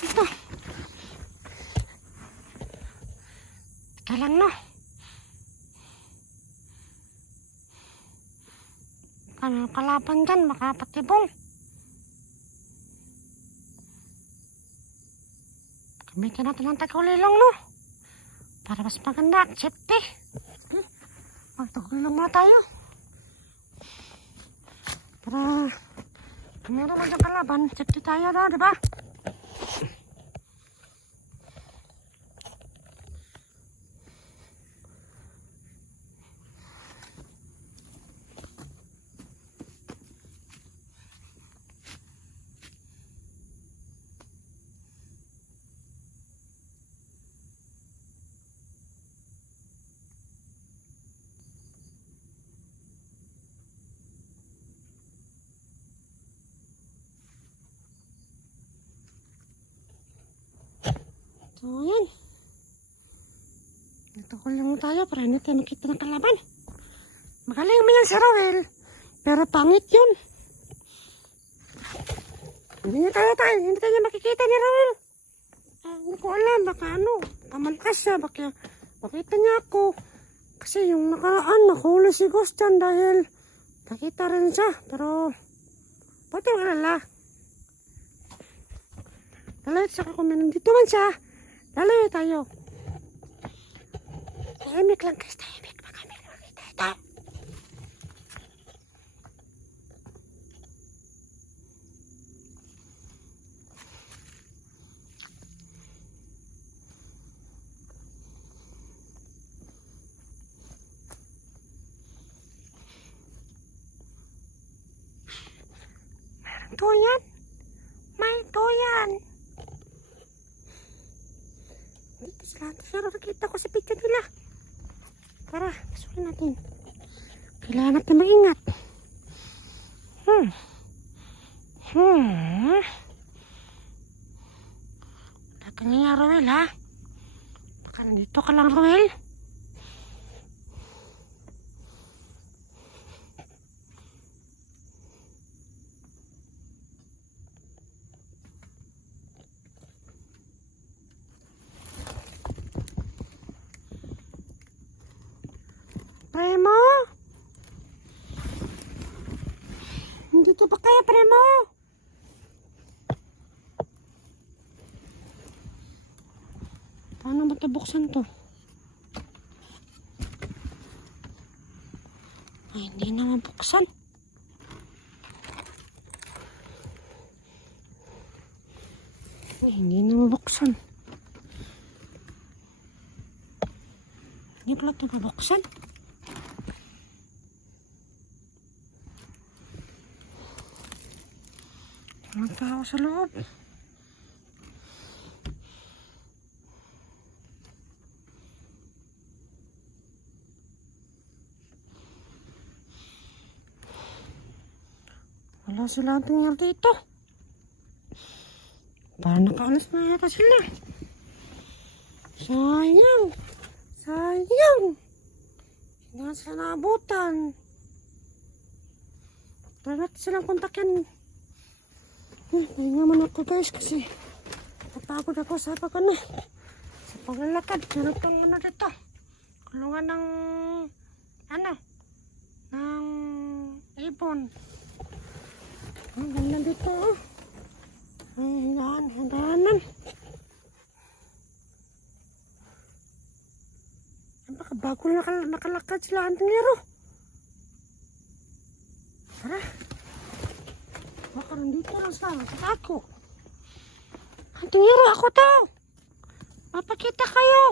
dito. Teka lang, no? Ano kalaban dyan? Makapatibong. Gamitin natin ng tagulilong, no? Para mas maganda at safety. Magtagulilong muna tayo. Para meron man yung kalaban, safety tayo, no? Diba? So, yan. Nagtagulilong tayo para hindi tayo makita ng kalaban. Magaling mo yan si Roel, pero pangit yun. Hindi tayo makikita ni Roel. Hindi ko alam, baka ano, pamalkas siya, baka makita niya ako. Kasi yung nakaraan, nakahuli si Ghost dyan dahil nakita rin siya, pero pati wala. Lalayot siya kung nandito man siya, lalayot tayo. Tahimik lang guys, tahimik, baka may makita ito. Tuyan, may tuyan. Dito sila, pero nakita ko sa picture nila. Tara, pasukin natin. Kailangan natin mag-ingat. Dito niya, Roel, ha? Baka nandito ka lang, Roel. Premo? Nandito ba kaya, Premo? Paano matubuksan to? Ay, hindi na mabuksan. Ay, hindi na mabuksan. Hindi pala ito mabuksan. Walang tao sa loob. Wala silang tingnan dito. Parang nakaalas na yata sila. Sayang. Sayang. Hindi nga sila naabutan. Try natin silang kontakin. Pahinga man ako guys kasi napagod ako sa paglalakad. Meron kang ano dito. Kulungan ng ng ibon. Ang ganda dito, oh. Ayan, hangganan. Baka bago nakalakad sila ang tingero. Tara. Baka nandito lang sila sa ako. Ang tingero, ako to. Mapakita kayo.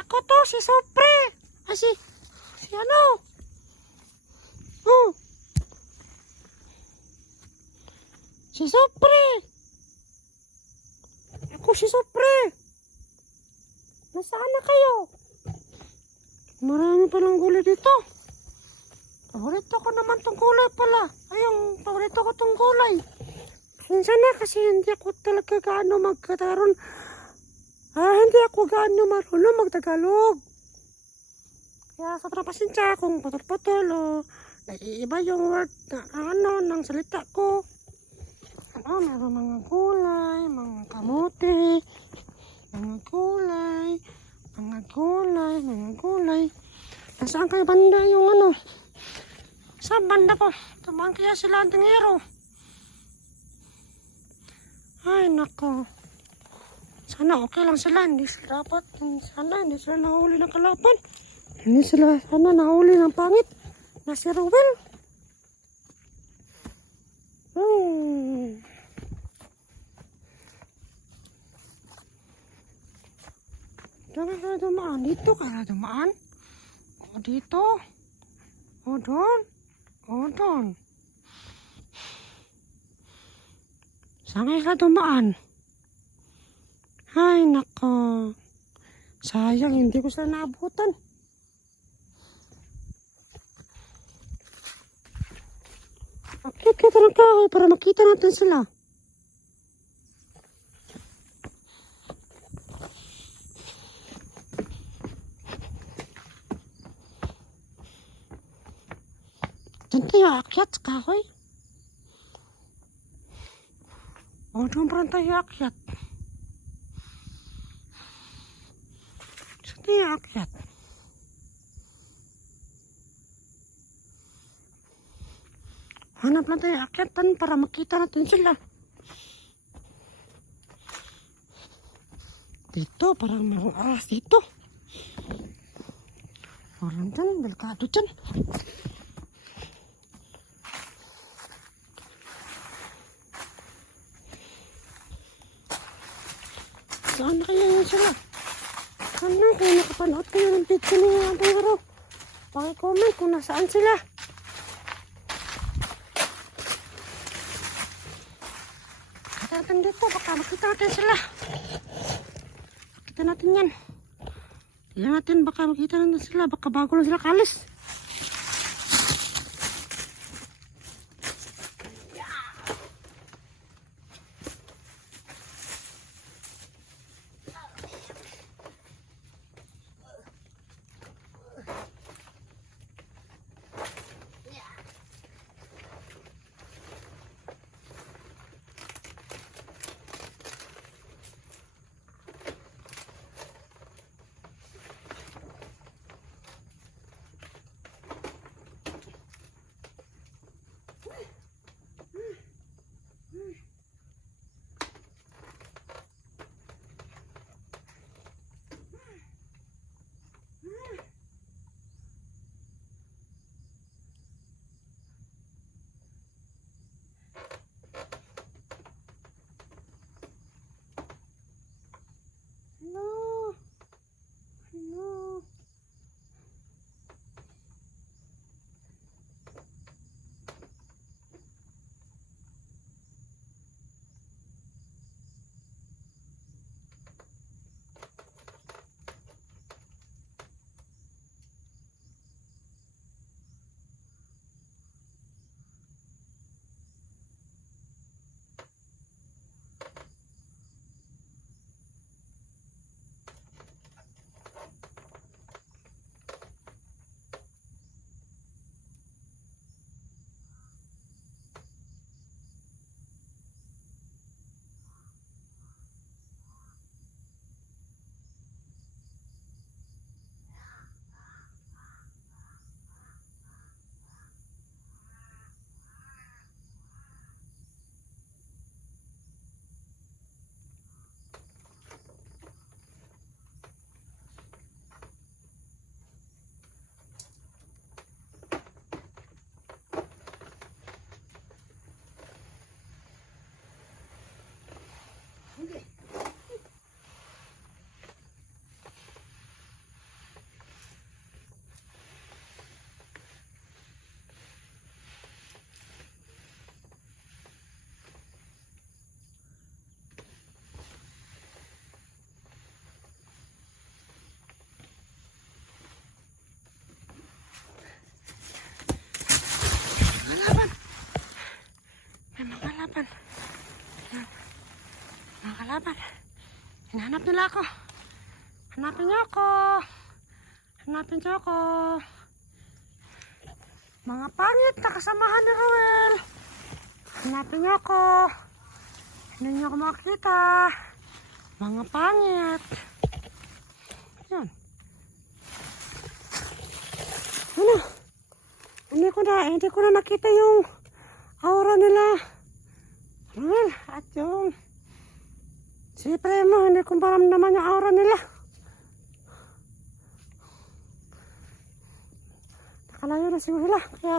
Ako to, si Sopre. Si ano? Oh. Si Sopre. Ako si Sopre. Nasaan na kayo? Marami palang gulay dito. Paborito ko naman tong gulay pala. Ayong paborito ko tong gulay. Minsan na kasi hindi ako talaga gaano magkataron. Hindi ako gaano marunong magtagalog. Kaya sobrang pasensya kung patol-patol o naiiba yung word na ano, ng salita ko. Ano, meron mga gulay, mga kamote, mga gulay, mga gulay, mga gulay. Nasaan kayo banda yung ano? Saan banda po? Tumaan kaya sila ang tingero. Ay, nako. Sana okay lang sila. Hindi sila dapat. Sana hindi sila nahuli ng kalaban. Hindi sila sana nahuli ng pangit na si Rowel. Diyan kaya dumaan. Dito kaya dumaan. O dito. O doon. O doon. Saan kaya dumaan? Ay, nako. Sayang, hindi ko sila naabutan. Akit kita ng kahoy para makita natin sila. Diyan tayo akyat sa kahoy. O, doon pa rin tayo akyat. Saan tayo akyat? Hanap lang tayo akyatan para makita natin sila. Dito, parang merong aras dito. Parang dyan, delikado dyan. Saan na kaya yun sila? Ano, kung nakapanood kayo ng video niya ang araw, paki-comment kung nasaan sila. Natin dito, baka makita natin sila. Makita natin yan. Tingnan natin, baka makita natin sila. Baka bago lang sila kalis. Hello. Hello. kalaban. Mga kalaban. Hinahanap nila ako. Hanapin niyo ako. Hanapin niyo ako. Mga pangit na kasamahan ni Ruel. Hanapin niyo ako. Hindi niyo ako makita. Mga pangit. Yan. Ano? Hindi ko na nakita yung aura nila. Ruel at yung si Premo. Hindi ko maramdaman yung aura nila. Nakalayo na siguro sila. Kaya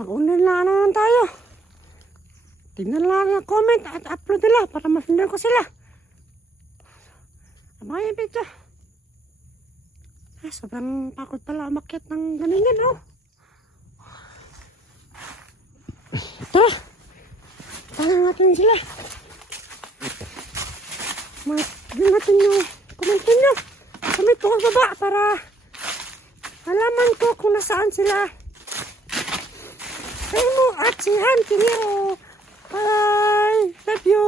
mag-online lang lang tayo. Tingnan lang yung comment at upload nila para masundan ko sila. Abang yung video. Sobrang takot pala umakyat ng ganingan, oh. Tara! Tangan natin sila. Magiging natin yung comment nyo. Comment ko sa baba para alaman ko kung nasaan sila. Premo at si Hunty Nero. Bye! Love you!